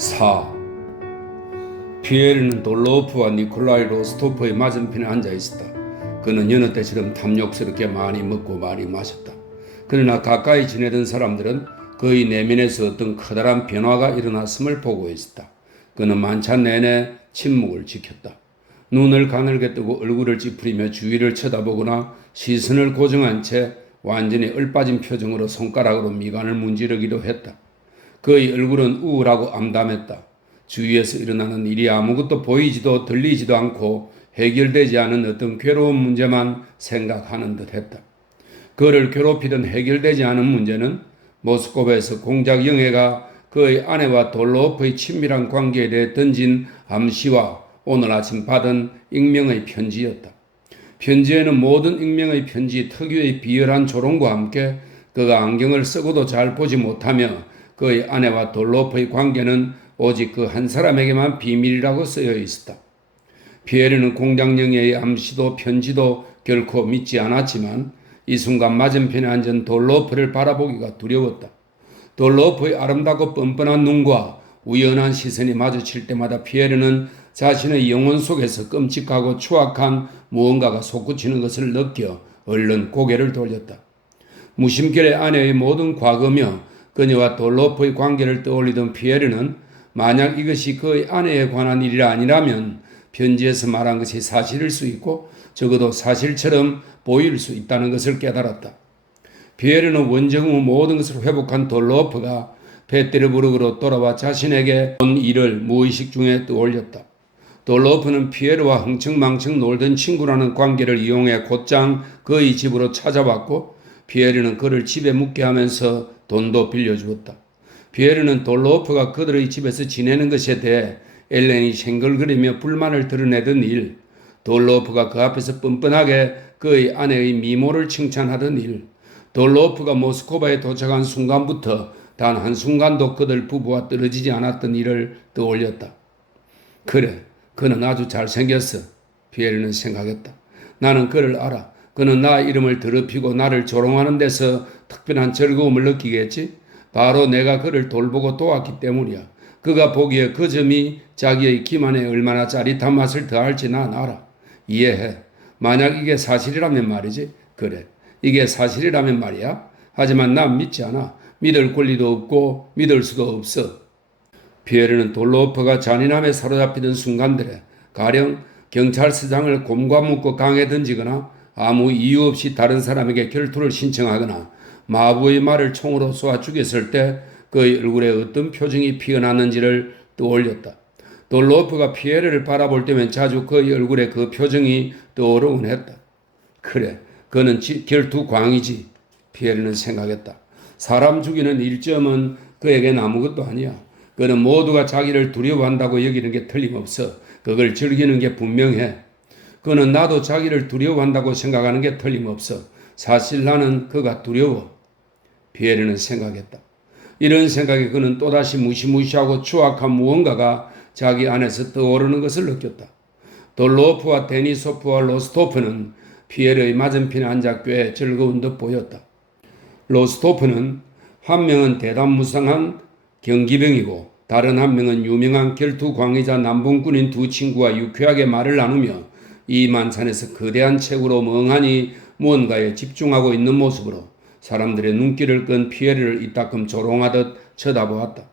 4. 피에르는 돌로프와 니콜라이 로스토프의 맞은편에 앉아 있었다. 그는 여느 때처럼 탐욕스럽게 많이 먹고 많이 마셨다. 그러나 가까이 지내던 사람들은 그의 내면에서 어떤 커다란 변화가 일어났음을 보고 있었다. 그는 만찬 내내 침묵을 지켰다. 눈을 가늘게 뜨고 얼굴을 찌푸리며 주위를 쳐다보거나 시선을 고정한 채 완전히 얼빠진 표정으로 손가락으로 미간을 문지르기도 했다. 그의 얼굴은 우울하고 암담했다. 주위에서 일어나는 일이 아무것도 보이지도 들리지도 않고 해결되지 않은 어떤 괴로운 문제만 생각하는 듯했다. 그를 괴롭히던 해결되지 않은 문제는 모스크바에서 공작 영애가 그의 아내와 돌로프의 친밀한 관계에 대해 던진 암시와 오늘 아침 받은 익명의 편지였다. 편지에는 모든 익명의 편지 특유의 비열한 조롱과 함께 그가 안경을 쓰고도 잘 보지 못하며 그의 아내와 돌로프의 관계는 오직 그 한 사람에게만 비밀이라고 쓰여 있었다. 피에르는 공작 영애의 암시도 편지도 결코 믿지 않았지만 이 순간 맞은편에 앉은 돌로프를 바라보기가 두려웠다. 돌로프의 아름답고 뻔뻔한 눈과 우연한 시선이 마주칠 때마다 피에르는 자신의 영혼 속에서 끔찍하고 추악한 무언가가 솟구치는 것을 느껴 얼른 고개를 돌렸다. 무심결에 아내의 모든 과거며 그녀와 돌로프의 관계를 떠올리던 피에르는 만약 이것이 그의 아내에 관한 일이 아니라면 편지에서 말한 것이 사실일 수 있고 적어도 사실처럼 보일 수 있다는 것을 깨달았다. 피에르는 원정 후 모든 것을 회복한 돌로프가 페테르부르크로 돌아와 자신에게 온 일을 무의식 중에 떠올렸다. 돌로프는 피에르와 흥청망청 놀던 친구라는 관계를 이용해 곧장 그의 집으로 찾아왔고 피에르는 그를 집에 묵게 하면서 돈도 빌려주었다. 피에르는 돌로프가 그들의 집에서 지내는 것에 대해 엘렌이 생글거리며 불만을 드러내던 일, 돌로프가 그 앞에서 뻔뻔하게 그의 아내의 미모를 칭찬하던 일, 돌로프가 모스크바에 도착한 순간부터 단 한순간도 그들 부부와 떨어지지 않았던 일을 떠올렸다. 그래, 그는 아주 잘생겼어. 피에르는 생각했다. 나는 그를 알아. 그는 나 이름을 더럽히고 나를 조롱하는 데서 특별한 즐거움을 느끼겠지? 바로 내가 그를 돌보고 도왔기 때문이야. 그가 보기에 그 점이 자기의 기만에 얼마나 짜릿한 맛을 더할지 난 알아. 이해해. 만약 이게 사실이라면 말이지. 그래, 이게 사실이라면 말이야. 하지만 난 믿지 않아. 믿을 권리도 없고 믿을 수도 없어. 피에르는 돌로프가 잔인함에 사로잡히던 순간들에 가령 경찰서장을 곰과 묶고 강에 던지거나 아무 이유 없이 다른 사람에게 결투를 신청하거나 마부의 말을 총으로 쏘아 죽였을 때 그의 얼굴에 어떤 표정이 피어났는지를 떠올렸다. 돌로프가 피에르를 바라볼 때면 자주 그의 얼굴에 그 표정이 떠오르곤 했다. 그래, 그는 결투광이지. 피에르는 생각했다. 사람 죽이는 일점은 그에겐 아무것도 아니야. 그는 모두가 자기를 두려워한다고 여기는 게 틀림없어. 그걸 즐기는 게 분명해. 그는 나도 자기를 두려워한다고 생각하는 게 틀림없어. 사실 나는 그가 두려워. 피에르는 생각했다. 이런 생각에 그는 또다시 무시무시하고 추악한 무언가가 자기 안에서 떠오르는 것을 느꼈다. 돌로프와 데니소프와 로스토프는 피에르의 맞은편에 앉아 꽤 즐거운 듯 보였다. 로스토프는 한 명은 대담무쌍한 경기병이고 다른 한 명은 유명한 결투광이자 남봉꾼인 두 친구와 유쾌하게 말을 나누며 이 만찬에서 거대한 책으로 멍하니 무언가에 집중하고 있는 모습으로 사람들의 눈길을 끈 피에르를 이따금 조롱하듯 쳐다보았다.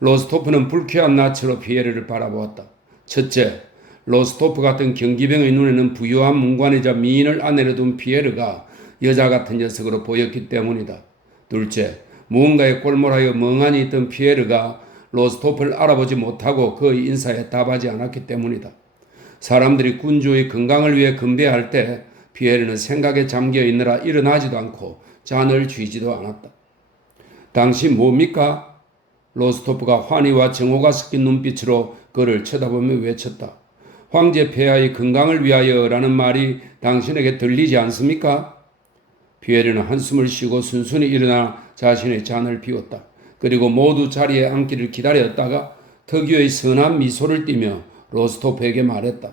로스토프는 불쾌한 낯으로 피에르를 바라보았다. 첫째, 로스토프 같은 경기병의 눈에는 부유한 문관이자 미인을 아내로 둔 피에르가 여자 같은 녀석으로 보였기 때문이다. 둘째, 무언가에 골몰하여 멍하니 있던 피에르가 로스토프를 알아보지 못하고 그의 인사에 답하지 않았기 때문이다. 사람들이 군주의 건강을 위해 건배할 때 피에르는 생각에 잠겨 있느라 일어나지도 않고 잔을 쥐지도 않았다. 당신 뭡니까? 로스토프가 환희와 정오가 섞인 눈빛으로 그를 쳐다보며 외쳤다. 황제 폐하의 건강을 위하여라는 말이 당신에게 들리지 않습니까? 피에르는 한숨을 쉬고 순순히 일어나 자신의 잔을 비웠다. 그리고 모두 자리에 앉기를 기다렸다가 특유의 선한 미소를 띠며 로스토프에게 말했다.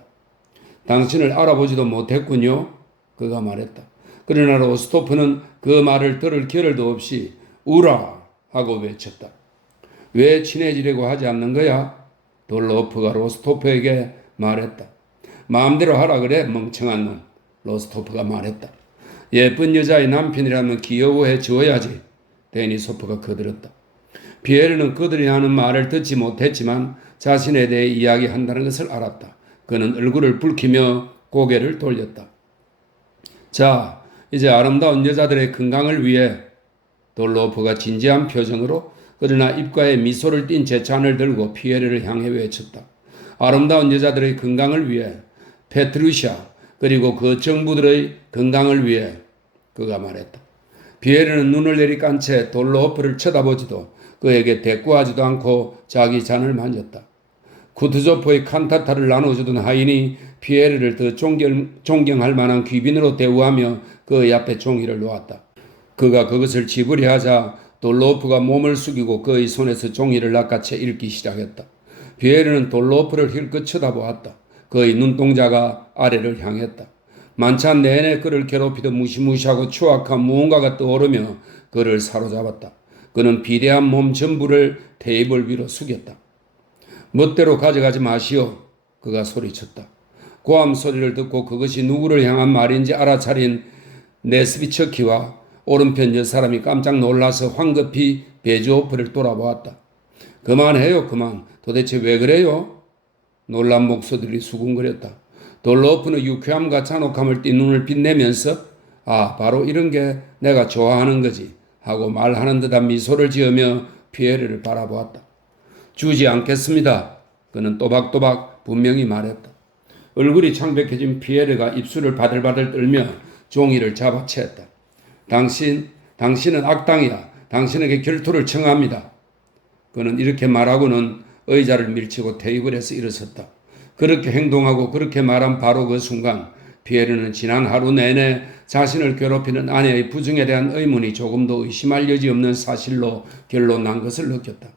당신을 알아보지도 못했군요. 그가 말했다. 그러나 로스토프는 그 말을 들을 겨를도 없이 우라 하고 외쳤다. 왜 친해지려고 하지 않는 거야? 돌로프가 로스토프에게 말했다. 마음대로 하라 그래, 멍청한 놈. 로스토프가 말했다. 예쁜 여자의 남편이라면 귀여워해 주어야지. 데니소프가 거들었다. 피에르는 그들이 하는 말을 듣지 못했지만 자신에 대해 이야기한다는 것을 알았다. 그는 얼굴을 붉히며 고개를 돌렸다. 자, 이제 아름다운 여자들의 건강을 위해 돌로프가 진지한 표정으로 그러나 입가에 미소를 띤 채 잔을 들고 피에르를 향해 외쳤다. 아름다운 여자들의 건강을 위해 페트루샤 그리고 그 정부들의 건강을 위해 그가 말했다. 피에르는 눈을 내리깐 채 돌로프를 쳐다보지도 그에게 대꾸하지도 않고 자기 잔을 만졌다. 쿠투조프의 칸타타를 나눠주던 하인이 피에르를 더 존경할 만한 귀빈으로 대우하며 그의 앞에 종이를 놓았다. 그가 그것을 집으려 하자 돌로프가 몸을 숙이고 그의 손에서 종이를 낚아채 읽기 시작했다. 피에르는 돌로프를 힐끗 쳐다보았다. 그의 눈동자가 아래를 향했다. 만찬 내내 그를 괴롭히던 무시무시하고 추악한 무언가가 떠오르며 그를 사로잡았다. 그는 비대한 몸 전부를 테이블 위로 숙였다. 멋대로 가져가지 마시오. 그가 소리쳤다. 고함 소리를 듣고 그것이 누구를 향한 말인지 알아차린 네스비처키와 오른편 여 사람이 깜짝 놀라서 황급히 베즈오프를 돌아보았다. 그만해요, 그만. 도대체 왜 그래요? 놀란 목소리들이 수군거렸다. 돌로프는 유쾌함과 잔혹함을 띤 눈을 빛내면서 아, 바로 이런 게 내가 좋아하는 거지 하고 말하는 듯한 미소를 지으며 피에르를 바라보았다. 주지 않겠습니다. 그는 또박또박 분명히 말했다. 얼굴이 창백해진 피에르가 입술을 바들바들 떨며 종이를 잡아챘다. 당신은 악당이야. 당신에게 결투를 청합니다. 그는 이렇게 말하고는 의자를 밀치고 테이블에서 일어섰다. 그렇게 행동하고 그렇게 말한 바로 그 순간 피에르는 지난 하루 내내 자신을 괴롭히는 아내의 부정에 대한 의문이 조금도 의심할 여지 없는 사실로 결론난 것을 느꼈다.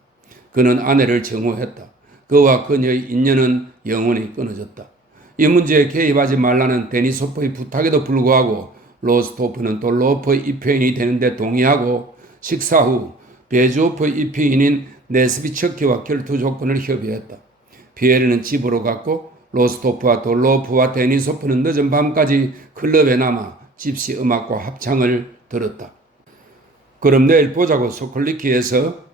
그는 아내를 정오했다. 그와 그녀의 인연은 영원히 끊어졌다. 이 문제에 개입하지 말라는 데니소프의 부탁에도 불구하고 로스토프는 돌로프의 입회인이 되는데 동의하고 식사 후 베즈오프의 입회인인 네스비처키와 결투 조건을 협의했다. 피에르는 집으로 갔고 로스토프와 돌로프와 데니소프는 늦은 밤까지 클럽에 남아 집시 음악과 합창을 들었다. 그럼 내일 보자고. 소콜리키에서.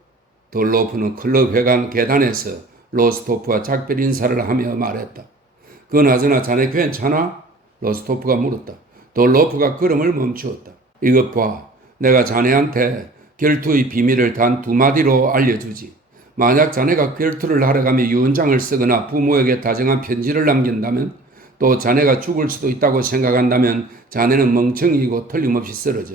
돌로프는 클럽 회관 계단에서 로스토프와 작별 인사를 하며 말했다. 그나저나 자네 괜찮아? 로스토프가 물었다. 돌로프가 걸음을 멈추었다. 이것 봐. 내가 자네한테 결투의 비밀을 단 두 마디로 알려주지. 만약 자네가 결투를 하러 가며 유언장을 쓰거나 부모에게 다정한 편지를 남긴다면 또 자네가 죽을 수도 있다고 생각한다면 자네는 멍청이고 틀림없이 쓰러져.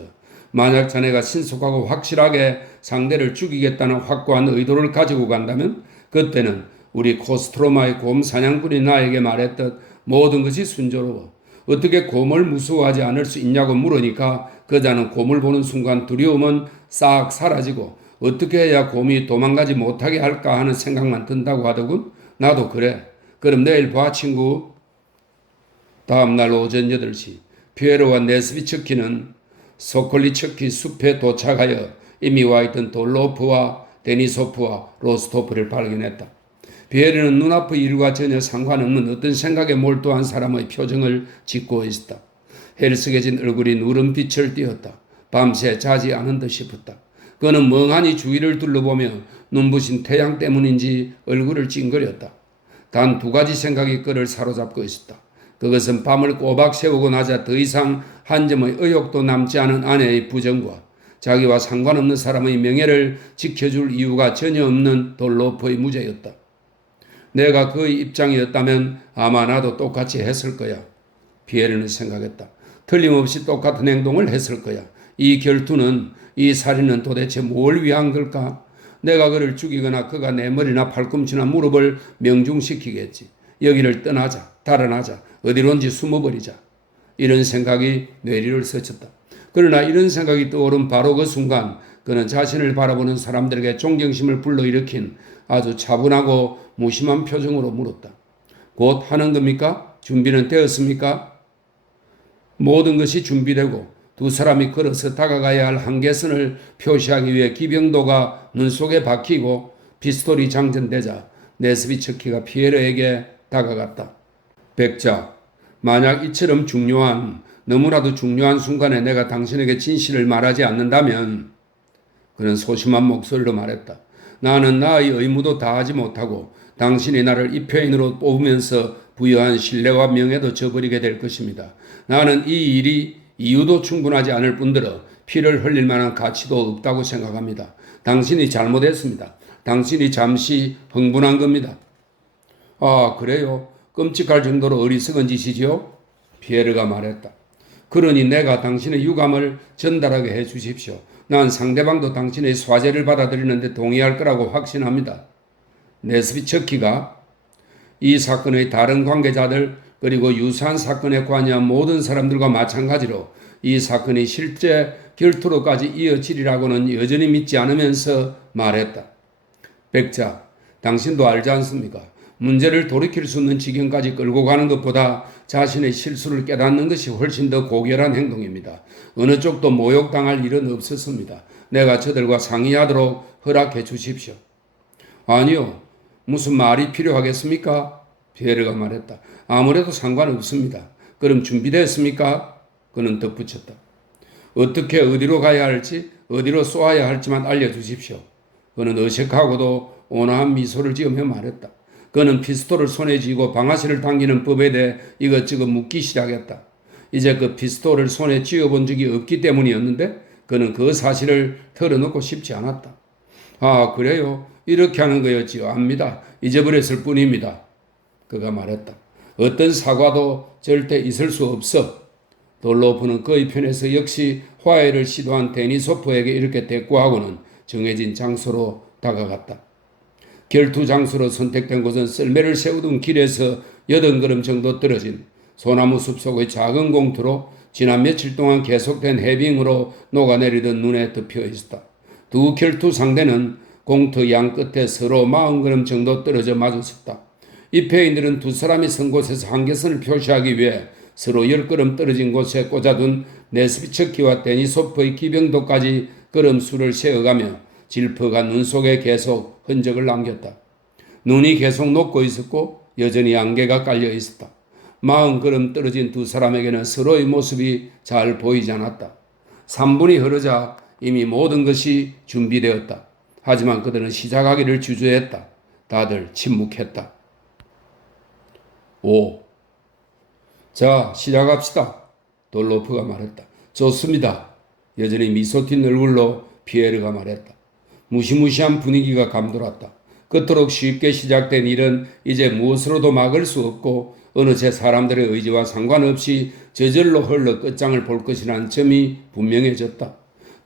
만약 자네가 신속하고 확실하게 상대를 죽이겠다는 확고한 의도를 가지고 간다면 그때는 우리 코스트로마의 곰 사냥꾼이 나에게 말했듯 모든 것이 순조로워. 어떻게 곰을 무서워하지 않을 수 있냐고 물으니까 그자는 곰을 보는 순간 두려움은 싹 사라지고 어떻게 해야 곰이 도망가지 못하게 할까 하는 생각만 든다고 하더군. 나도 그래. 그럼 내일 봐, 친구. 다음날 오전 8시 피에로와 네스비처키는 소콜리처키 숲에 도착하여 이미 와있던 돌로프와 데니소프와 로스토프를 발견했다. 피에르는 눈앞의 일과 전혀 상관없는 어떤 생각에 몰두한 사람의 표정을 짓고 있었다. 헬쓱해진 얼굴이 누런 빛을 띄었다. 밤새 자지 않은 듯 싶었다. 그는 멍하니 주위를 둘러보며 눈부신 태양 때문인지 얼굴을 찡그렸다. 단 두 가지 생각이 그를 사로잡고 있었다. 그것은 밤을 꼬박 새우고 나자 더 이상 한 점의 의욕도 남지 않은 아내의 부정과 자기와 상관없는 사람의 명예를 지켜줄 이유가 전혀 없는 돌로프의 무죄였다. 내가 그의 입장이었다면 아마 나도 똑같이 했을 거야. 피에르는 생각했다. 틀림없이 똑같은 행동을 했을 거야. 이 결투는, 이 살인은 도대체 뭘 위한 걸까? 내가 그를 죽이거나 그가 내 머리나 팔꿈치나 무릎을 명중시키겠지. 여기를 떠나자, 달아나자, 어디론지 숨어버리자. 이런 생각이 뇌리를 스쳤다. 그러나 이런 생각이 떠오른 바로 그 순간 그는 자신을 바라보는 사람들에게 존경심을 불러일으킨 아주 차분하고 무심한 표정으로 물었다. 곧 하는 겁니까? 준비는 되었습니까? 모든 것이 준비되고 두 사람이 걸어서 다가가야 할 한계선을 표시하기 위해 기병도가 눈 속에 박히고 피스톨이 장전되자 네스비츠키가 피에르에게 다가갔다. 백자, 만약 이처럼 너무나도 중요한 순간에 내가 당신에게 진실을 말하지 않는다면, 그는 소심한 목소리로 말했다. 나는 나의 의무도 다하지 못하고 당신이 나를 이 표인으로 뽑으면서 부여한 신뢰와 명예도 저버리게 될 것입니다. 나는 이 일이 이유도 충분하지 않을 뿐더러 피를 흘릴 만한 가치도 없다고 생각합니다. 당신이 잘못했습니다. 당신이 잠시 흥분한 겁니다. 아, 그래요? 끔찍할 정도로 어리석은 짓이지요? 피에르가 말했다. 그러니 내가 당신의 유감을 전달하게 해 주십시오. 난 상대방도 당신의 사죄를 받아들이는데 동의할 거라고 확신합니다. 네스비츠키가 이 사건의 다른 관계자들 그리고 유사한 사건에 관여한 모든 사람들과 마찬가지로 이 사건이 실제 결투로까지 이어지리라고는 여전히 믿지 않으면서 말했다. 백자, 당신도 알지 않습니까? 문제를 돌이킬 수 없는 지경까지 끌고 가는 것보다 자신의 실수를 깨닫는 것이 훨씬 더 고결한 행동입니다. 어느 쪽도 모욕당할 일은 없었습니다. 내가 저들과 상의하도록 허락해 주십시오. 아니요. 무슨 말이 필요하겠습니까? 피에르가 말했다. 아무래도 상관없습니다. 그럼 준비됐습니까? 그는 덧붙였다. 어떻게 어디로 가야 할지 어디로 쏘아야 할지만 알려주십시오. 그는 어색하고도 온화한 미소를 지으며 말했다. 그는 피스톨을 손에 쥐고 방아쇠를 당기는 법에 대해 이것저것 묻기 시작했다. 이제 그 피스톨을 손에 쥐어본 적이 없기 때문이었는데 그는 그 사실을 털어놓고 싶지 않았다. 아, 그래요? 이렇게 하는 거였지요. 압니다. 잊어버렸을 뿐입니다. 그가 말했다. 어떤 사과도 절대 있을 수 없어. 돌로프는 그의 편에서 역시 화해를 시도한 데니소프에게 이렇게 대꾸하고는 정해진 장소로 다가갔다. 결투 장소로 선택된 곳은 썰매를 세우던 길에서 8걸음 정도 떨어진 소나무 숲속의 작은 공터로 지난 며칠 동안 계속된 해빙으로 녹아내리던 눈에 덮여 있었다. 두 결투 상대는 공터 양 끝에 서로 40걸음 정도 떨어져 맞았었다. 입회인들은 두 사람이 선 곳에서 한계선을 표시하기 위해 서로 10걸음 떨어진 곳에 꽂아둔 네스비츠키와 데니소프의 기병도까지 걸음수를 세어가며 질퍼가 눈 속에 계속 흔적을 남겼다. 눈이 계속 녹고 있었고 여전히 안개가 깔려 있었다. 40걸음 떨어진 두 사람에게는 서로의 모습이 잘 보이지 않았다. 3분이 흐르자 이미 모든 것이 준비되었다. 하지만 그들은 시작하기를 주저했다. 다들 침묵했다. 5. 자, 시작합시다. 돌로프가 말했다. 좋습니다. 여전히 미소 띤 얼굴로 피에르가 말했다. 무시무시한 분위기가 감돌았다. 그토록 쉽게 시작된 일은 이제 무엇으로도 막을 수 없고 어느새 사람들의 의지와 상관없이 저절로 흘러 끝장을 볼 것이라는 점이 분명해졌다.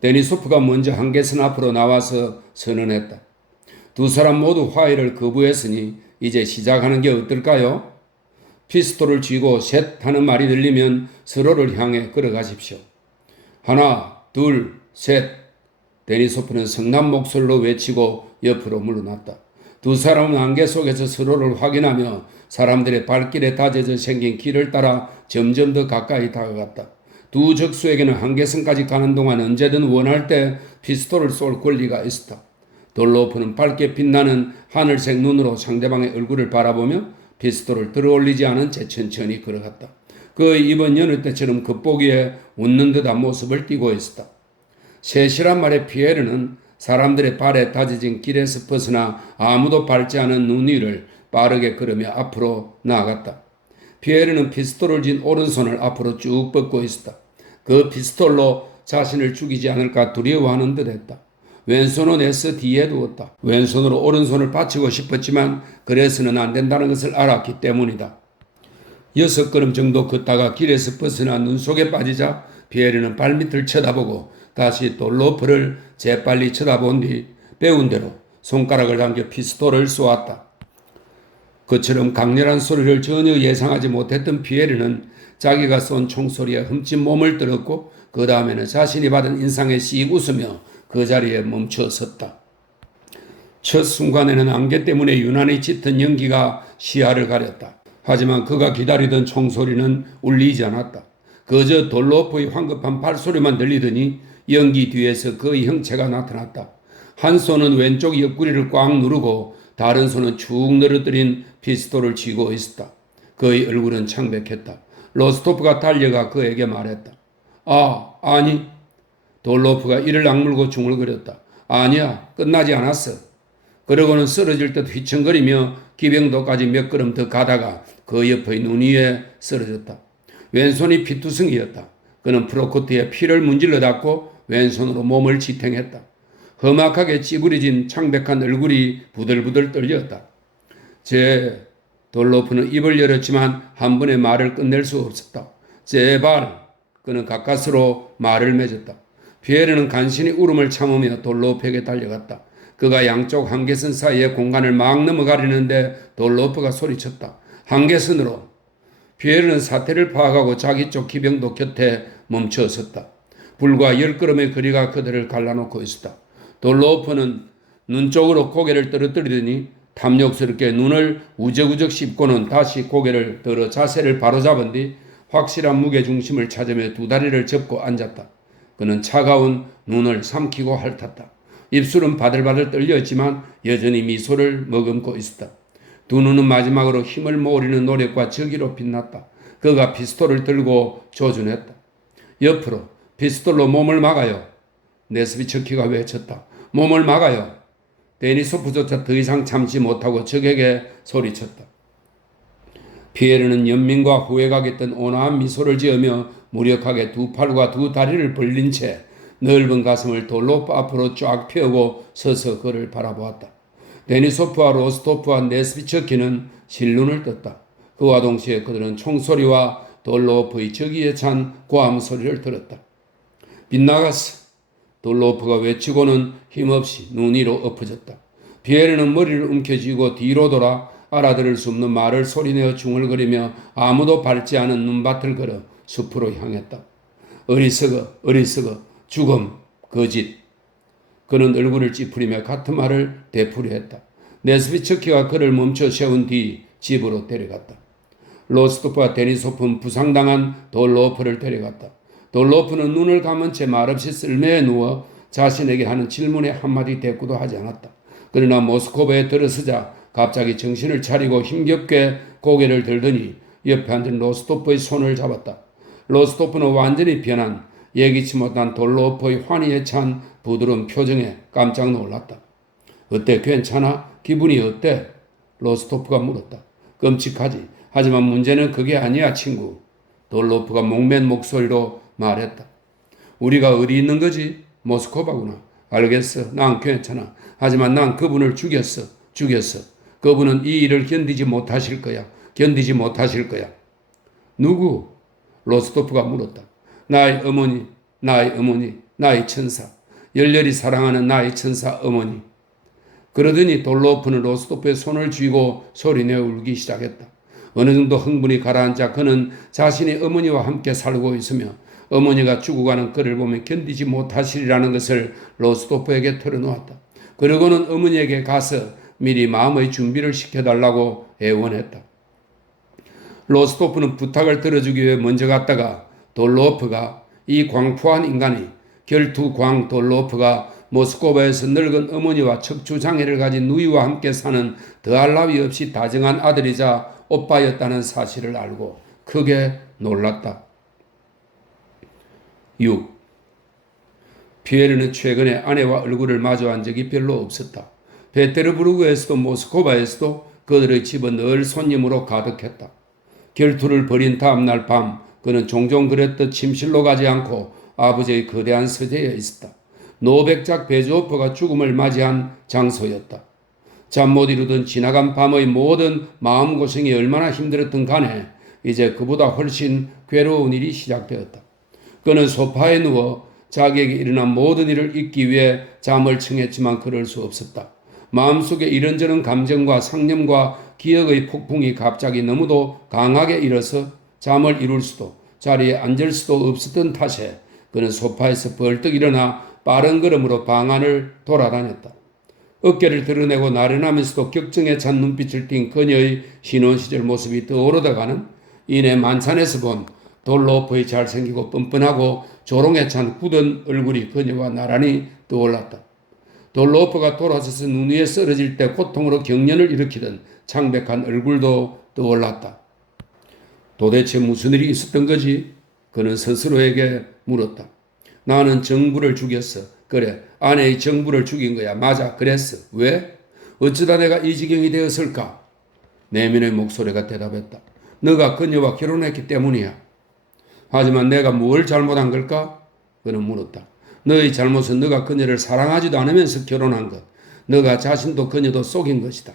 데니소프가 먼저 한계선 앞으로 나와서 선언했다. 두 사람 모두 화해를 거부했으니 이제 시작하는 게 어떨까요? 피스톨을 쥐고 셋 하는 말이 들리면 서로를 향해 걸어가십시오. 하나, 둘, 셋. 데니소프는 성난 목소리로 외치고 옆으로 물러났다. 두 사람은 안개 속에서 서로를 확인하며 사람들의 발길에 다져져 생긴 길을 따라 점점 더 가까이 다가갔다. 두 적수에게는 한계선까지 가는 동안 언제든 원할 때 피스톨을 쏠 권리가 있었다. 돌로프는 밝게 빛나는 하늘색 눈으로 상대방의 얼굴을 바라보며 피스톨을 들어올리지 않은 채 천천히 걸어갔다. 그의 입은 여느 때처럼 겉보기에 웃는 듯한 모습을 띠고 있었다. 세실한 말에 피에르는 사람들의 발에 다져진 길에서 벗어나 아무도 밟지 않은 눈 위를 빠르게 걸으며 앞으로 나아갔다. 피에르는 피스톨을 쥔 오른손을 앞으로 쭉 뻗고 있었다. 그 피스톨로 자신을 죽이지 않을까 두려워하는 듯했다. 왼손은 애써 뒤에 두었다. 왼손으로 오른손을 받치고 싶었지만 그래서는 안 된다는 것을 알았기 때문이다. 6걸음 정도 걷다가 길에서 벗어나 눈 속에 빠지자 피에르는 발밑을 쳐다보고 다시 돌로프를 재빨리 쳐다본 뒤 배운 대로 손가락을 당겨 피스톨을 쏘았다. 그처럼 강렬한 소리를 전혀 예상하지 못했던 피에르는 자기가 쏜 총소리에 흠칫 몸을 떨었고 그 다음에는 자신이 받은 인상에 씩 웃으며 그 자리에 멈춰 섰다. 첫 순간에는 안개 때문에 유난히 짙은 연기가 시야를 가렸다. 하지만 그가 기다리던 총소리는 울리지 않았다. 그저 돌로프의 황급한 발소리만 들리더니 연기 뒤에서 그의 형체가 나타났다. 한 손은 왼쪽 옆구리를 꽉 누르고 다른 손은 축 늘어뜨린 피스톨을 쥐고 있었다. 그의 얼굴은 창백했다. 로스토프가 달려가 그에게 말했다. 아니. 돌로프가 이를 악물고 중얼거렸다. 아니야, 끝나지 않았어. 그러고는 쓰러질 듯 휘청거리며 기병도까지 몇 걸음 더 가다가 그 옆의 눈 위에 쓰러졌다. 왼손이 피투성이었다. 그는 프로코트에 피를 문질러 닫고 왼손으로 몸을 지탱했다. 험악하게 찌부려진 창백한 얼굴이 부들부들 떨렸다. 돌로프는 입을 열었지만 한 번에 말을 끝낼 수 없었다. 제발. 그는 가까스로 말을 맺었다. 피에르는 간신히 울음을 참으며 돌로프에게 달려갔다. 그가 양쪽 한계선 사이의 공간을 막 넘어가려는데 돌로프가 소리쳤다. 한계선으로. 피에르는 사태를 파악하고 자기 쪽 기병도 곁에 멈춰 섰다. 불과 10걸음의 거리가 그들을 갈라놓고 있었다. 돌로프는 눈 쪽으로 고개를 떨어뜨리더니 탐욕스럽게 눈을 우적우적 씹고는 다시 고개를 들어 자세를 바로잡은 뒤 확실한 무게중심을 찾으며 두 다리를 접고 앉았다. 그는 차가운 눈을 삼키고 핥았다. 입술은 바들바들 떨렸지만 여전히 미소를 머금고 있었다. 두 눈은 마지막으로 힘을 모으려는 노력과 저기로 빛났다. 그가 피스톨을 들고 조준했다. 옆으로 피스톨로 몸을 막아요. 네스비츠키가 외쳤다. 몸을 막아요. 데니소프조차 더 이상 참지 못하고 적에게 소리쳤다. 피에르는 연민과 후회가 깃든 온화한 미소를 지으며 무력하게 두 팔과 두 다리를 벌린 채 넓은 가슴을 돌로 앞으로 쫙 펴고 서서 그를 바라보았다. 데니소프와 로스토프와 네스비츠키는 실눈을 떴다. 그와 동시에 그들은 총소리와 돌로프의 저기에 찬 고함 소리를 들었다. 빗나갔어. 돌로프가 외치고는 힘없이 눈 위로 엎어졌다. 피에르는 머리를 움켜쥐고 뒤로 돌아 알아들을 수 없는 말을 소리내어 중얼거리며 아무도 밟지 않은 눈밭을 걸어 숲으로 향했다. 어리석어, 죽음, 거짓. 그는 얼굴을 찌푸리며 같은 말을 되풀이했다. 네스비츠키가 그를 멈춰 세운 뒤 집으로 데려갔다. 로스토프와 데니소프는 부상당한 돌로프를 데려갔다. 돌로프는 눈을 감은 채 말없이 쓸매에 누워 자신에게 하는 질문에 한마디 대꾸도 하지 않았다. 그러나 모스코바에 들어서자 갑자기 정신을 차리고 힘겹게 고개를 들더니 옆에 앉은 로스토프의 손을 잡았다. 로스토프는 완전히 변한 예기치 못한 돌로프의 환희에 찬 부드러운 표정에 깜짝 놀랐다. 어때? 괜찮아? 기분이 어때? 로스토프가 물었다. 끔찍하지. 하지만 문제는 그게 아니야, 친구. 돌로프가 목맨 목소리로 말했다. 우리가 어디 있는 거지? 모스코바구나. 알겠어. 난 괜찮아. 하지만 난 그분을 죽였어. 그분은 이 일을 견디지 못하실 거야. 누구? 로스토프가 물었다. 나의 어머니, 나의 천사. 열렬히 사랑하는 나의 천사 어머니. 그러더니 돌로프는 로스토프의 손을 쥐고 소리내어 울기 시작했다. 어느 정도 흥분이 가라앉아 그는 자신이 어머니와 함께 살고 있으며 어머니가 죽어가는 그를 보면 견디지 못하시리라는 것을 로스토프에게 털어놓았다. 그러고는 어머니에게 가서 미리 마음의 준비를 시켜달라고 애원했다. 로스토프는 부탁을 들어주기 위해 먼저 갔다가 돌로프가 이 광포한 인간이 결투광 돌로프가 모스코바에서 늙은 어머니와 척추장애를 가진 누이와 함께 사는 더할 나위 없이 다정한 아들이자 오빠였다는 사실을 알고 크게 놀랐다. 6. 피에르는 최근에 아내와 얼굴을 마주한 적이 별로 없었다. 베테르부르크에서도 모스코바에서도 그들의 집은 늘 손님으로 가득했다. 결투를 벌인 다음날 밤 그는 종종 그랬듯 침실로 가지 않고 아버지의 거대한 서재에 있었다. 노백작 베조오퍼가 죽음을 맞이한 장소였다. 잠 못 이루던 지나간 밤의 모든 마음고생이 얼마나 힘들었던 간에 이제 그보다 훨씬 괴로운 일이 시작되었다. 그는 소파에 누워 자기에게 일어난 모든 일을 잊기 위해 잠을 청했지만 그럴 수 없었다. 마음속에 이런저런 감정과 상념과 기억의 폭풍이 갑자기 너무도 강하게 일어서 잠을 이룰 수도 자리에 앉을 수도 없었던 탓에 그는 소파에서 벌떡 일어나 빠른 걸음으로 방 안을 돌아다녔다. 어깨를 드러내고 나른하면서도 격정에 찬 눈빛을 띤 그녀의 신혼시절 모습이 떠오르다가는 이내 만찬에서 본 돌로프의 잘생기고 뻔뻔하고 조롱에 찬 굳은 얼굴이 그녀와 나란히 떠올랐다. 돌로퍼가 돌아서서 눈 위에 쓰러질 때 고통으로 경련을 일으키던 창백한 얼굴도 떠올랐다. 도대체 무슨 일이 있었던 거지? 그는 스스로에게 물었다. 나는 정부를 죽였어. 그래, 아내의 정부를 죽인 거야. 맞아, 그랬어. 왜? 어쩌다 내가 이 지경이 되었을까? 내면의 목소리가 대답했다. 너가 그녀와 결혼했기 때문이야. 하지만 내가 뭘 잘못한 걸까? 그는 물었다. 너의 잘못은 너가 그녀를 사랑하지도 않으면서 결혼한 것. 너가 자신도 그녀도 속인 것이다.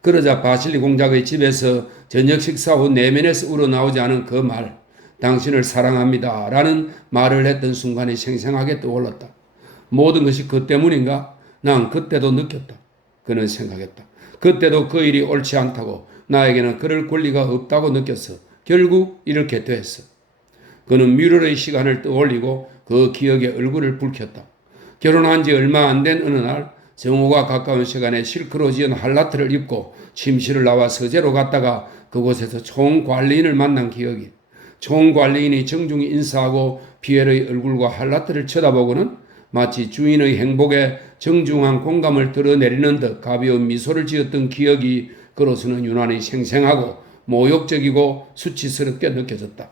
그러자 바실리 공작의 집에서 저녁 식사 후 내면에서 우러나오지 않은 그 말, 당신을 사랑합니다 라는 말을 했던 순간이 생생하게 떠올랐다. 모든 것이 그 때문인가? 난 그때도 느꼈다. 그는 생각했다. 그때도 그 일이 옳지 않다고, 나에게는 그럴 권리가 없다고 느꼈어. 결국 이렇게 됐어. 그는 뮤럴의 시간을 떠올리고 그 기억에 얼굴을 붉혔다. 결혼한 지 얼마 안 된 어느 날 정오가 가까운 시간에 실크로 지은 할라트를 입고 침실을 나와 서재로 갔다가 그곳에서 총관리인을 만난 기억이. 총관리인이 정중히 인사하고 피에르의 얼굴과 할라트를 쳐다보고는 마치 주인의 행복에 정중한 공감을 드러내리는 듯 가벼운 미소를 지었던 기억이 그로서는 유난히 생생하고 모욕적이고 수치스럽게 느껴졌다.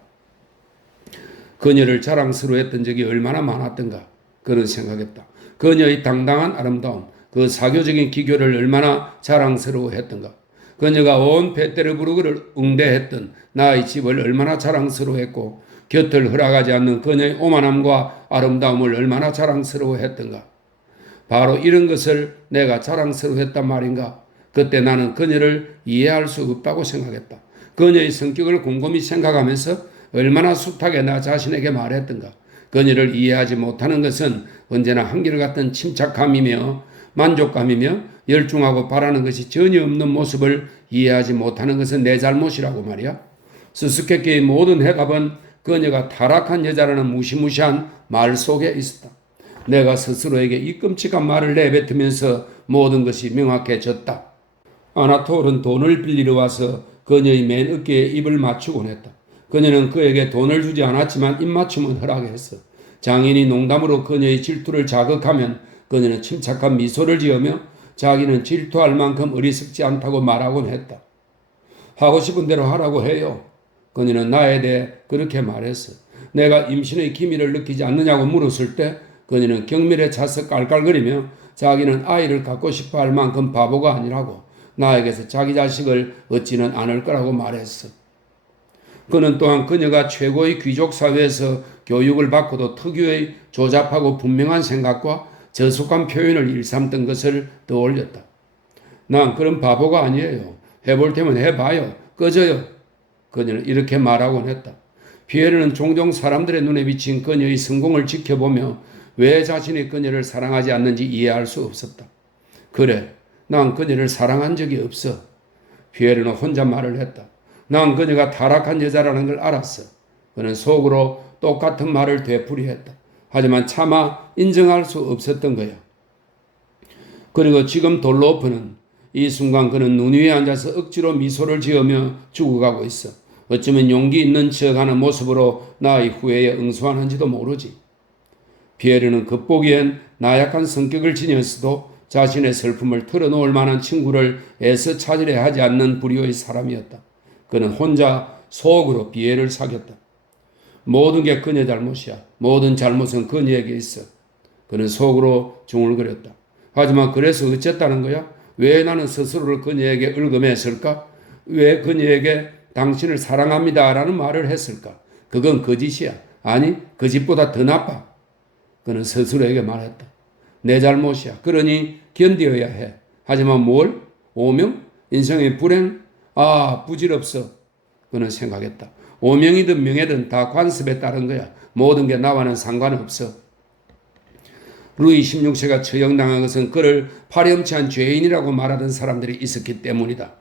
그녀를 자랑스러워했던 적이 얼마나 많았던가 그는 생각했다. 그녀의 당당한 아름다움, 그 사교적인 기교를 얼마나 자랑스러워했던가. 그녀가 온 페테르부르크를 응대했던 나의 집을 얼마나 자랑스러워했고 곁을 허락하지 않는 그녀의 오만함과 아름다움을 얼마나 자랑스러워했던가. 바로 이런 것을 내가 자랑스러워했단 말인가. 그때 나는 그녀를 이해할 수 없다고 생각했다. 그녀의 성격을 곰곰이 생각하면서 얼마나 숱하게 나 자신에게 말했던가. 그녀를 이해하지 못하는 것은 언제나 한결같은 침착함이며 만족감이며 열중하고 바라는 것이 전혀 없는 모습을 이해하지 못하는 것은 내 잘못이라고 말이야. 수수께끼의 모든 해답은 그녀가 타락한 여자라는 무시무시한 말 속에 있었다. 내가 스스로에게 이 끔찍한 말을 내뱉으면서 모든 것이 명확해졌다. 아나톨은 돈을 빌리러 와서 그녀의 맨 어깨에 입을 맞추곤 했다. 그녀는 그에게 돈을 주지 않았지만 입맞춤은 허락했어. 장인이 농담으로 그녀의 질투를 자극하면 그녀는 침착한 미소를 지으며 자기는 질투할 만큼 어리석지 않다고 말하곤 했다. 하고 싶은 대로 하라고 해요. 그녀는 나에 대해 그렇게 말했어. 내가 임신의 기미를 느끼지 않느냐고 물었을 때 그녀는 경멸에 차서 깔깔거리며 자기는 아이를 갖고 싶어 할 만큼 바보가 아니라고, 나에게서 자기 자식을 얻지는 않을 거라고 말했어. 그는 또한 그녀가 최고의 귀족 사회에서 교육을 받고도 특유의 조잡하고 분명한 생각과 저속한 표현을 일삼던 것을 떠올렸다. 난 그런 바보가 아니에요. 해볼 테면 해봐요. 꺼져요. 그녀는 이렇게 말하곤 했다. 피에르는 종종 사람들의 눈에 비친 그녀의 성공을 지켜보며 왜 자신이 그녀를 사랑하지 않는지 이해할 수 없었다. 그래, 난 그녀를 사랑한 적이 없어. 피에르는 혼자 말을 했다. 난 그녀가 타락한 여자라는 걸 알았어. 그는 속으로 똑같은 말을 되풀이했다. 하지만 차마 인정할 수 없었던 거야. 그리고 지금 돌로프는 이 순간 그는 눈 위에 앉아서 억지로 미소를 지으며 죽어가고 있어. 어쩌면 용기 있는 척하는 모습으로 나의 후회에 응수하는지도 모르지. 피에르는 겉보기엔 나약한 성격을 지녔어도 자신의 슬픔을 털어놓을 만한 친구를 애써 찾으려 하지 않는 부류의 사람이었다. 그는 혼자 속으로 비애를 사귀었다. 모든 게 그녀 잘못이야. 모든 잘못은 그녀에게 있어. 그는 속으로 중얼거렸다. 하지만 그래서 어쨌다는 거야? 왜 나는 스스로를 그녀에게 얽어맸을까? 왜 그녀에게 당신을 사랑합니다 라는 말을 했을까? 그건 거짓이야. 아니, 거짓보다 더 나빠. 그는 스스로에게 말했다. 내 잘못이야. 그러니 견뎌야 해. 하지만 뭘? 오명? 인생의 불행? 부질없어. 그는 생각했다. 오명이든 명예든 다 관습에 따른 거야. 모든 게 나와는 상관없어. 루이 16세가 처형당한 것은 그를 파렴치한 죄인이라고 말하던 사람들이 있었기 때문이다.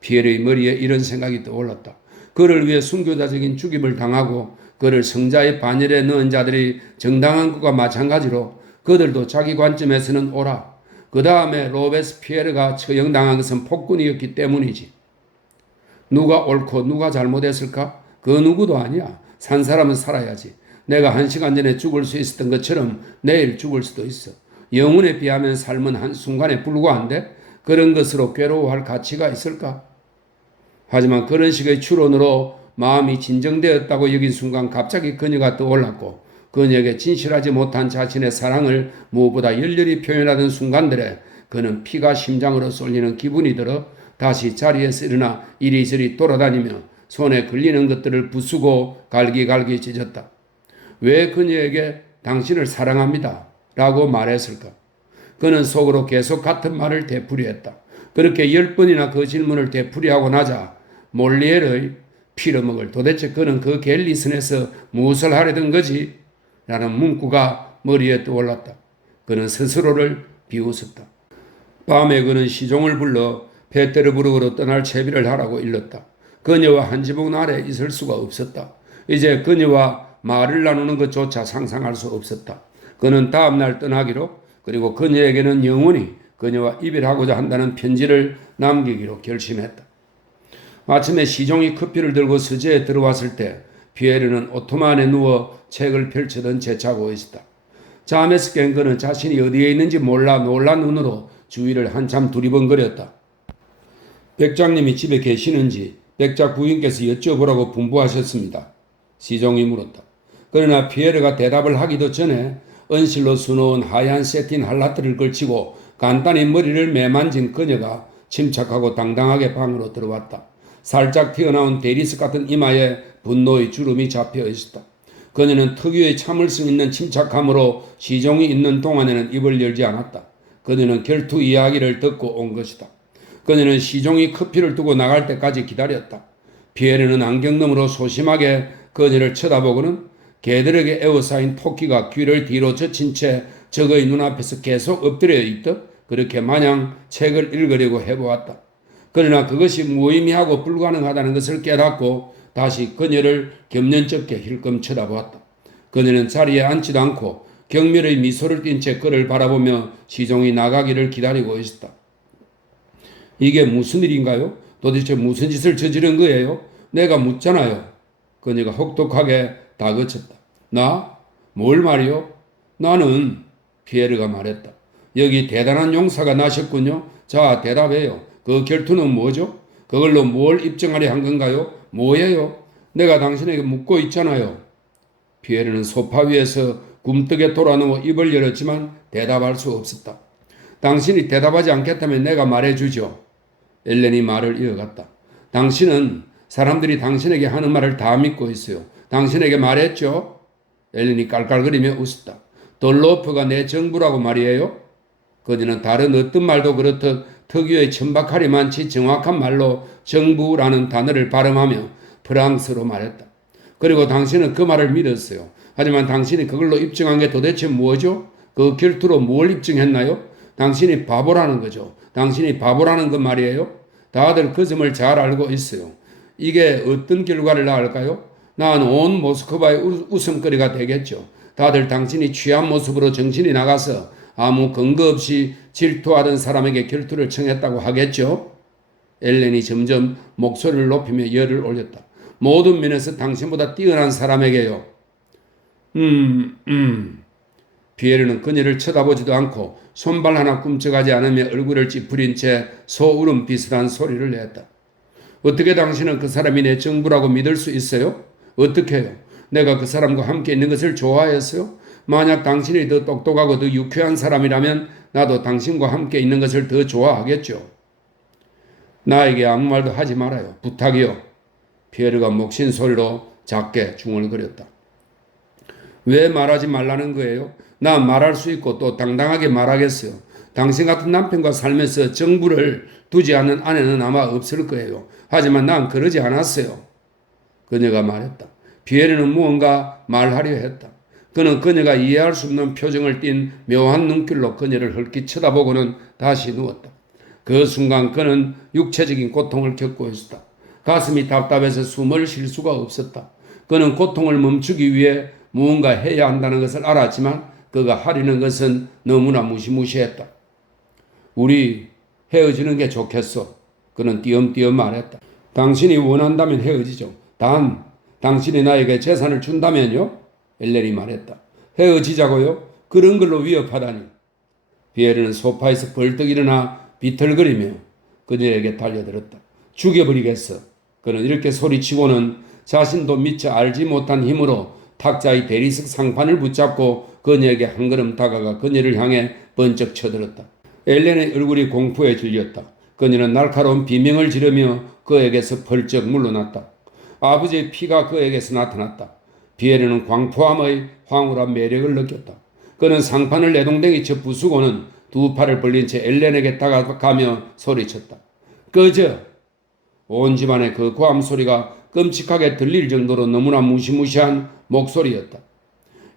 피에르의 머리에 이런 생각이 떠올랐다. 그를 위해 순교자적인 죽임을 당하고 그를 성자의 반열에 넣은 자들이 정당한 것과 마찬가지로 그들도 자기 관점에서는 옳아. 그 다음에 로베스피에르가 처형당한 것은 폭군이었기 때문이지. 누가 옳고 누가 잘못했을까? 그 누구도 아니야. 산 사람은 살아야지. 내가 1시간 전에 죽을 수 있었던 것처럼 내일 죽을 수도 있어. 영혼에 비하면 삶은 한순간에 불과한데 그런 것으로 괴로워할 가치가 있을까? 하지만 그런 식의 추론으로 마음이 진정되었다고 여긴 순간 갑자기 그녀가 떠올랐고 그녀에게 진실하지 못한 자신의 사랑을 무엇보다 열렬히 표현하던 순간들에 그는 피가 심장으로 쏠리는 기분이 들어 다시 자리에서 일어나 이리저리 돌아다니며 손에 걸리는 것들을 부수고 갈기갈기 찢었다. 왜 그녀에게 당신을 사랑합니다 라고 말했을까? 그는 속으로 계속 같은 말을 되풀이했다. 그렇게 10번이나 그 질문을 되풀이하고 나자 몰리엘의 피려먹을 도대체 그는 그 갤리슨에서 무엇을 하려던 거지? 라는 문구가 머리에 떠올랐다. 그는 스스로를 비웃었다. 밤에 그는 시종을 불러 페테르부르크로 떠날 채비를 하라고 일렀다. 그녀와 한 지붕 아래 있을 수가 없었다. 이제 그녀와 말을 나누는 것조차 상상할 수 없었다. 그는 다음날 떠나기로 그리고 그녀에게는 영원히 그녀와 이별하고자 한다는 편지를 남기기로 결심했다. 아침에 시종이 커피를 들고 서재에 들어왔을 때 피에르는 오토만에 누워 책을 펼치던 재차고 있었다. 잠에서 깬 그는 자신이 어디에 있는지 몰라 놀란 눈으로 주위를 한참 두리번거렸다. 백장님이 집에 계시는지 백작 부인께서 여쭤보라고 분부하셨습니다. 시종이 물었다. 그러나 피에르가 대답을 하기도 전에 은실로 수놓은 하얀 세틴 할라트를 걸치고 간단히 머리를 매만진 그녀가 침착하고 당당하게 방으로 들어왔다. 살짝 튀어나온 대리석 같은 이마에 분노의 주름이 잡혀 있었다. 그녀는 특유의 참을성 있는 침착함으로 시종이 있는 동안에는 입을 열지 않았다. 그녀는 결투 이야기를 듣고 온 것이다. 그녀는 시종이 커피를 두고 나갈 때까지 기다렸다. 피에르는 안경너머로 소심하게 그녀를 쳐다보고는 개들에게 에워싸인 토끼가 귀를 뒤로 젖힌 채 적의 눈앞에서 계속 엎드려 있듯 그렇게 마냥 책을 읽으려고 해보았다. 그러나 그것이 무의미하고 불가능하다는 것을 깨닫고 다시 그녀를 겸연쩍게 힐끔 쳐다보았다. 그녀는 자리에 앉지도 않고 경멸의 미소를 띤 채 그를 바라보며 시종이 나가기를 기다리고 있었다. 이게 무슨 일인가요? 도대체 무슨 짓을 저지른 거예요? 내가 묻잖아요. 그녀가 혹독하게 다그쳤다. 나? 뭘 말이요? 나는 피에르가 말했다. 여기 대단한 용사가 나셨군요. 자, 대답해요. 그 결투는 뭐죠? 그걸로 뭘 입증하려 한 건가요? 뭐예요? 내가 당신에게 묻고 있잖아요. 피에르는 소파 위에서 굼뜨게 돌아누워 입을 열었지만 대답할 수 없었다. 당신이 대답하지 않겠다면 내가 말해주죠. 엘렌이 말을 이어갔다. 당신은 사람들이 당신에게 하는 말을 다 믿고 있어요. 당신에게 말했죠? 엘렌이 깔깔거리며 웃었다. 돌로프가 내 정부라고 말이에요? 그녀는 다른 어떤 말도 그렇듯 특유의 천박하리만치 정확한 말로 정부라는 단어를 발음하며 프랑스로 말했다. 그리고 당신은 그 말을 믿었어요. 하지만 당신이 그걸로 입증한 게 도대체 뭐죠? 그 결투로 뭘 입증했나요? 당신이 바보라는 거죠. 당신이 바보라는 것 말이에요. 다들 그 점을 잘 알고 있어요. 이게 어떤 결과를 낳을까요? 난 온 모스크바의 웃음거리가 되겠죠. 다들 당신이 취한 모습으로 정신이 나가서 아무 근거 없이 질투하던 사람에게 결투를 청했다고 하겠죠. 엘렌이 점점 목소리를 높이며 열을 올렸다. 모든 면에서 당신보다 뛰어난 사람에게요. 피에르는 그녀를 쳐다보지도 않고 손발 하나 꿈쩍하지 않으며 얼굴을 찌푸린 채 소울음 비슷한 소리를 냈다. 어떻게 당신은 그 사람이 내 정부라고 믿을 수 있어요? 어떻게요? 내가 그 사람과 함께 있는 것을 좋아했어요? 만약 당신이 더 똑똑하고 더 유쾌한 사람이라면 나도 당신과 함께 있는 것을 더 좋아하겠죠. 나에게 아무 말도 하지 말아요. 부탁이요. 피에르가 목신 소리로 작게 중얼거렸다. 왜 말하지 말라는 거예요? 나 말할 수 있고 또 당당하게 말하겠어요. 당신 같은 남편과 살면서 정부를 두지 않는 아내는 아마 없을 거예요. 하지만 난 그러지 않았어요. 그녀가 말했다. 피에르는 무언가 말하려 했다. 그는 그녀가 이해할 수 없는 표정을 띤 묘한 눈길로 그녀를 헐기 쳐다보고는 다시 누웠다. 그 순간 그는 육체적인 고통을 겪고 있었다. 가슴이 답답해서 숨을 쉴 수가 없었다. 그는 고통을 멈추기 위해 무언가 해야 한다는 것을 알았지만 그가 하려는 것은 너무나 무시무시했다. 우리 헤어지는 게 좋겠어. 그는 띄엄띄엄 말했다. 당신이 원한다면 헤어지죠. 단 당신이 나에게 재산을 준다면요? 엘렌이 말했다. 헤어지자고요? 그런 걸로 위협하다니. 비에르는 소파에서 벌떡 일어나 비틀거리며 그녀에게 달려들었다. 죽여버리겠어. 그는 이렇게 소리치고는 자신도 미처 알지 못한 힘으로 탁자의 대리석 상판을 붙잡고 그녀에게 한 걸음 다가가 그녀를 향해 번쩍 쳐들었다. 엘렌의 얼굴이 공포에 질렸다. 그녀는 날카로운 비명을 지르며 그에게서 펄쩍 물러났다. 아버지의 피가 그에게서 나타났다. 비에르는 광포함의 황홀한 매력을 느꼈다. 그는 상판을 내동댕이 쳐 부수고는 두 팔을 벌린 채 엘렌에게 다가가며 소리쳤다. 꺼져! 온 집안의 그 고함 소리가 끔찍하게 들릴 정도로 너무나 무시무시한 목소리였다.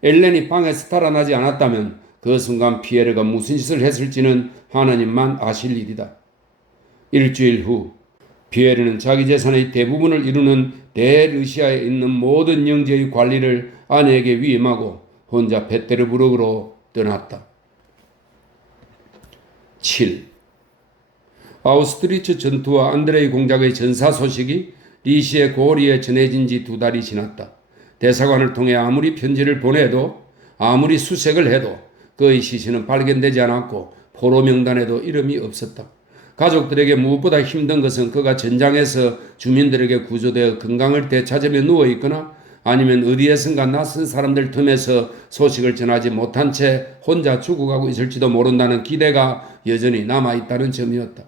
엘렌이 방에서 달아나지 않았다면 그 순간 피에르가 무슨 짓을 했을지는 하나님만 아실 일이다. 일주일 후 피에르는 자기 재산의 대부분을 이루는 대르시아에 있는 모든 영지의 관리를 아내에게 위임하고 혼자 베테르부르크로 떠났다. 7. 아우스트리츠 전투와 안드레이 공작의 전사 소식이 리시의 고리에 전해진 지 2달이 지났다. 대사관을 통해 아무리 편지를 보내도 아무리 수색을 해도 그의 시신은 발견되지 않았고 포로 명단에도 이름이 없었다. 가족들에게 무엇보다 힘든 것은 그가 전장에서 주민들에게 구조되어 건강을 되찾으며 누워있거나 아니면 어디에선가 낯선 사람들 틈에서 소식을 전하지 못한 채 혼자 죽어가고 있을지도 모른다는 기대가 여전히 남아있다는 점이었다.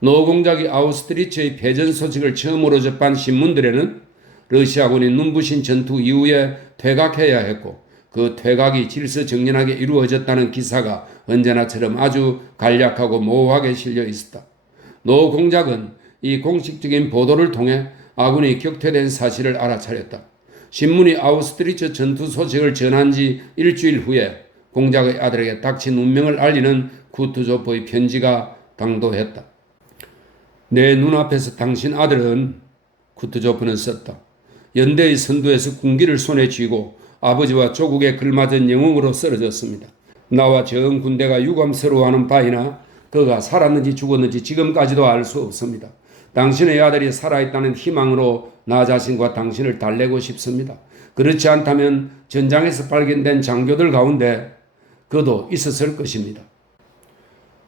노공작이 아우스트리츠의 패전 소식을 처음으로 접한 신문들에는 러시아군이 눈부신 전투 이후에 퇴각해야 했고 그 퇴각이 질서정연하게 이루어졌다는 기사가 언제나처럼 아주 간략하고 모호하게 실려 있었다. 노공작은 이 공식적인 보도를 통해 아군이 격퇴된 사실을 알아차렸다. 신문이 아우스트리츠 전투 소식을 전한 지 일주일 후에 공작의 아들에게 닥친 운명을 알리는 쿠투조프의 편지가 당도했다. 내 눈앞에서 당신 아들은, 쿠투조프는 썼다. 연대의 선두에서 군기를 손에 쥐고 아버지와 조국에 걸맞은 영웅으로 쓰러졌습니다. 나와 전 군대가 유감스러워하는 바이나 그가 살았는지 죽었는지 지금까지도 알 수 없습니다. 당신의 아들이 살아있다는 희망으로 나 자신과 당신을 달래고 싶습니다. 그렇지 않다면 전장에서 발견된 장교들 가운데 그도 있었을 것입니다.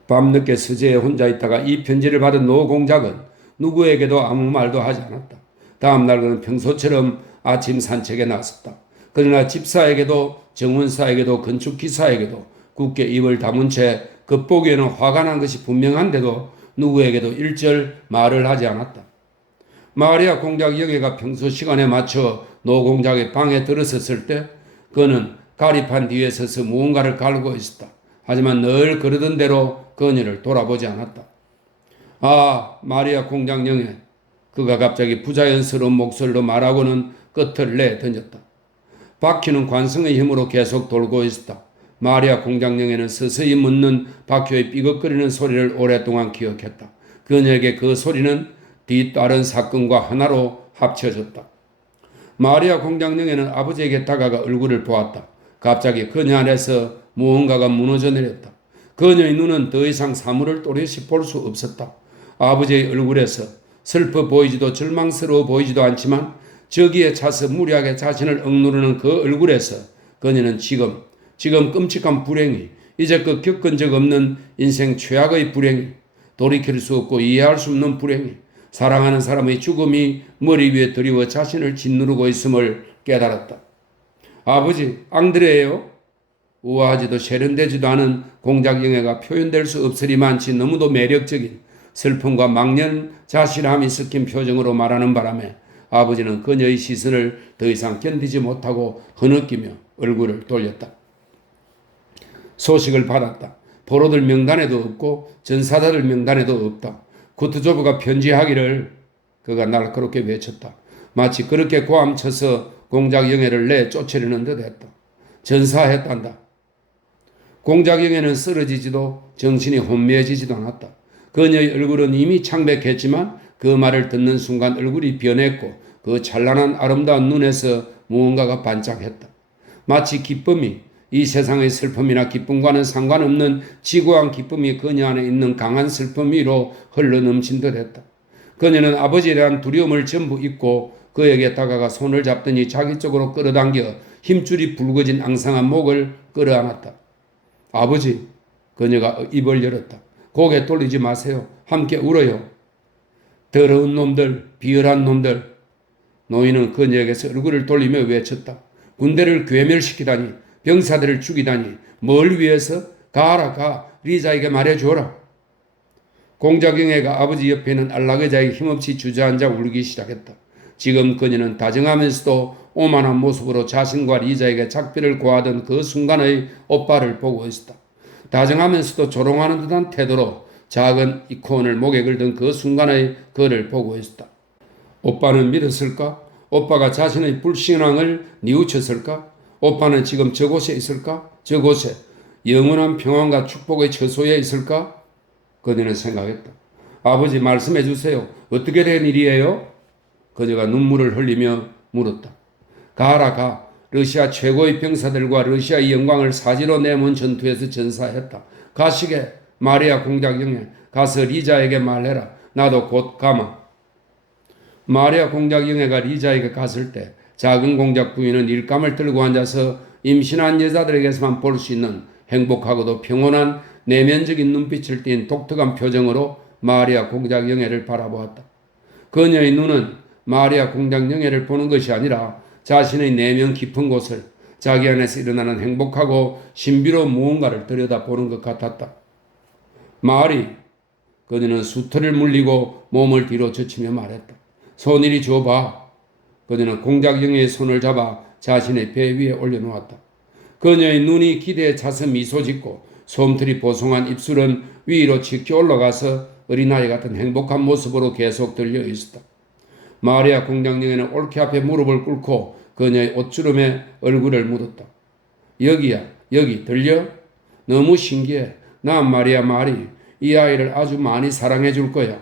밤늦게 서재에 혼자 있다가 이 편지를 받은 노공작은 누구에게도 아무 말도 하지 않았다. 다음 날 그는 평소처럼 아침 산책에 나섰다. 그러나 집사에게도 정원사에게도 건축기사에게도 굳게 입을 다문 채 겉보기에는 화가 난 것이 분명한데도 누구에게도 일절 말을 하지 않았다. 마리아 공작 영애가 평소 시간에 맞춰 노공작의 방에 들어섰을 때 그는 가리판 뒤에 서서 무언가를 가르고 있었다. 하지만 늘 그러던 대로 그녀를 돌아보지 않았다. 아, 마리아 공작 영애. 그가 갑자기 부자연스러운 목소리로 말하고는 끝을 내던졌다. 바퀴는 관성의 힘으로 계속 돌고 있었다. 마리아 공작 영애는 서서히 묻는 바퀴의 삐걱거리는 소리를 오랫동안 기억했다. 그녀에게 그 소리는 뒤따른 사건과 하나로 합쳐졌다. 마리아 공작 영애는 아버지에게 다가가 얼굴을 보았다. 갑자기 그녀 안에서 무언가가 무너져 내렸다. 그녀의 눈은 더 이상 사물을 또렷이 볼 수 없었다. 아버지의 얼굴에서 슬퍼 보이지도 절망스러워 보이지도 않지만 저기에 차서 무리하게 자신을 억누르는 그 얼굴에서 그녀는 지금 끔찍한 불행이, 이제껏 겪은 적 없는 인생 최악의 불행이, 돌이킬 수 없고 이해할 수 없는 불행이, 사랑하는 사람의 죽음이 머리 위에 드리워 자신을 짓누르고 있음을 깨달았다. 아버지, 앙드레예요? 우아하지도 세련되지도 않은 공작 영애가 표현될 수 없으리만치 너무도 매력적인 슬픔과 망연자실함이 섞인 표정으로 말하는 바람에 아버지는 그녀의 시선을 더 이상 견디지 못하고 흐느끼며 얼굴을 돌렸다. 소식을 받았다. 포로들 명단에도 없고 전사자들 명단에도 없다. 쿠투조프가 편지하기를 그가 날카롭게 외쳤다. 마치 그렇게 고함쳐서 공작 영애를 내쫓으려는 듯 했다. 전사했단다. 공작 영애는 쓰러지지도 정신이 혼미해지지도 않았다. 그녀의 얼굴은 이미 창백했지만 그 말을 듣는 순간 얼굴이 변했고 그 찬란한 아름다운 눈에서 무언가가 반짝했다. 마치 기쁨이, 이 세상의 슬픔이나 기쁨과는 상관없는 지구한 기쁨이 그녀 안에 있는 강한 슬픔 위로 흘러넘친 듯 했다. 그녀는 아버지에 대한 두려움을 전부 잊고 그에게 다가가 손을 잡더니 자기 쪽으로 끌어당겨 힘줄이 붉어진 앙상한 목을 끌어안았다. 아버지, 그녀가 입을 열었다. 고개 돌리지 마세요. 함께 울어요. 더러운 놈들, 비열한 놈들. 노인은 그녀에게서 얼굴을 돌리며 외쳤다. 군대를 괴멸시키다니, 병사들을 죽이다니, 뭘 위해서? 가라 가, 리자에게 말해줘라. 공작영애가 아버지 옆에 있는 안락의자에 힘없이 주저앉아 울기 시작했다. 지금 그녀는 다정하면서도 오만한 모습으로 자신과 리자에게 작별을 고하던 그 순간의 오빠를 보고 있었다. 다정하면서도 조롱하는 듯한 태도로 작은 이코온을 목에 걸던 그 순간의 그를 보고 있었다. 오빠는 믿었을까? 오빠가 자신의 불신앙을 뉘우쳤을까? 오빠는 지금 저곳에 있을까? 저곳에 영원한 평안과 축복의 처소에 있을까? 그녀는 생각했다. 아버지 말씀해 주세요. 어떻게 된 일이에요? 그녀가 눈물을 흘리며 물었다. 가라 가. 러시아 최고의 병사들과 러시아의 영광을 사지로 내몬 전투에서 전사했다. 가시게 마리아 공작영애 가서 리자에게 말해라. 나도 곧 가마. 마리아 공작영애가 리자에게 갔을 때 작은 공작 부인은 일감을 들고 앉아서 임신한 여자들에게서만 볼 수 있는 행복하고도 평온한 내면적인 눈빛을 띤 독특한 표정으로 마리아 공작영애를 바라보았다. 그녀의 눈은 마리아 공작영애를 보는 것이 아니라 자신의 내면 깊은 곳을 자기 안에서 일어나는 행복하고 신비로운 무언가를 들여다보는 것 같았다. 마리, 그녀는 수틀을 물리고 몸을 뒤로 젖히며 말했다. 손 이리 줘봐. 그녀는 공작영애의 손을 잡아 자신의 배 위에 올려놓았다. 그녀의 눈이 기대에 차서 미소 짓고 솜털이 보송한 입술은 위로 치켜 올라가서 어린아이 같은 행복한 모습으로 계속 들려 있었다. 마리아 공작영애는 올케 앞에 무릎을 꿇고 그녀의 옷주름에 얼굴을 묻었다. 여기야, 여기 들려? 너무 신기해. 난 말이야 마리, 이 아이를 아주 많이 사랑해 줄 거야.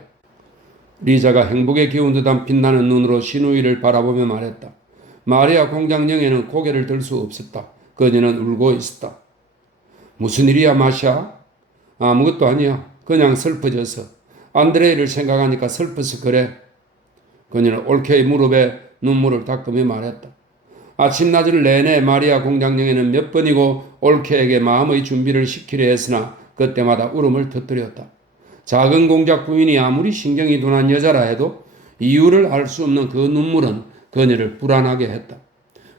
리자가 행복에 기운 듯한 빛나는 눈으로 시누이를 바라보며 말했다. 마리아 공작영애는 고개를 들 수 없었다. 그녀는 울고 있었다. 무슨 일이야 마샤? 아무것도 아니야. 그냥 슬퍼져서. 안드레이를 생각하니까 슬퍼서 그래. 그녀는 올케의 무릎에 눈물을 닦으며 말했다. 아침낮을 내내 마리아 공작영애는 몇 번이고 올케에게 마음의 준비를 시키려 했으나 그때마다 울음을 터뜨렸다. 작은 공작 부인이 아무리 신경이 둔한 여자라 해도 이유를 알 수 없는 그 눈물은 그녀를 불안하게 했다.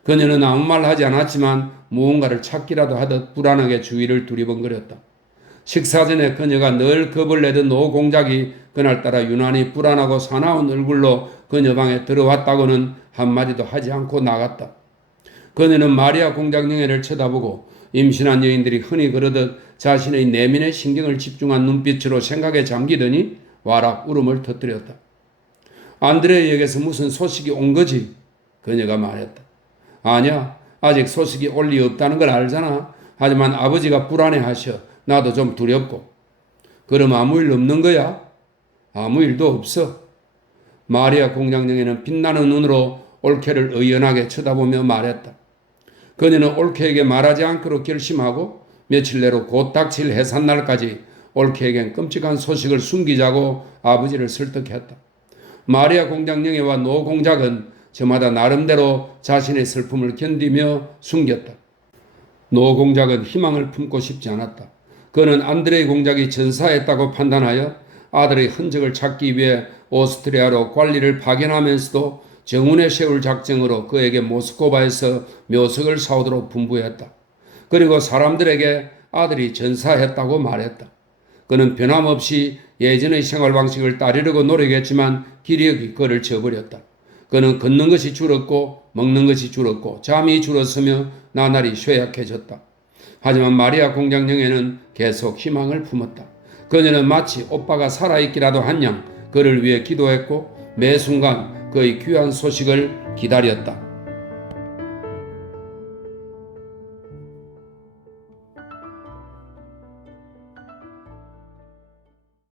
그녀는 아무 말 하지 않았지만 무언가를 찾기라도 하듯 불안하게 주위를 두리번거렸다. 식사 전에 그녀가 늘 겁을 내던 노 공작이 그날따라 유난히 불안하고 사나운 얼굴로 그녀 방에 들어왔다고는 한마디도 하지 않고 나갔다. 그녀는 마리아 공작영애를 쳐다보고 임신한 여인들이 흔히 그러듯 자신의 내면의 신경을 집중한 눈빛으로 생각에 잠기더니 와락 울음을 터뜨렸다. 안드레이에게서 무슨 소식이 온 거지? 그녀가 말했다. 아니야, 아직 소식이 올 리 없다는 걸 알잖아. 하지만 아버지가 불안해하셔. 나도 좀 두렵고. 그럼 아무 일 없는 거야? 아무 일도 없어. 마리아 공작영애는 빛나는 눈으로 올케를 의연하게 쳐다보며 말했다. 그녀는 올케에게 말하지 않기로 결심하고 며칠 내로 곧 닥칠 해산날까지 올케에겐 끔찍한 소식을 숨기자고 아버지를 설득했다. 마리아 공작영애와 노 공작은 저마다 나름대로 자신의 슬픔을 견디며 숨겼다. 노 공작은 희망을 품고 싶지 않았다. 그는 안드레이 공작이 전사했다고 판단하여 아들의 흔적을 찾기 위해 오스트리아로 관리를 파견하면서도 정운에 세울 작정으로 그에게 모스크바에서 묘석을 사오도록 분부했다. 그리고 사람들에게 아들이 전사했다고 말했다. 그는 변함없이 예전의 생활 방식을 따르려고 노력했지만 기력이 그를 저버렸다. 그는 걷는 것이 줄었고 먹는 것이 줄었고 잠이 줄었으며 나날이 쇠약해졌다. 하지만 마리아 공작영애는 계속 희망을 품었다. 그녀는 마치 오빠가 살아있기라도 한 양 그를 위해 기도했고 매 순간 그의 귀한 소식을 기다렸다.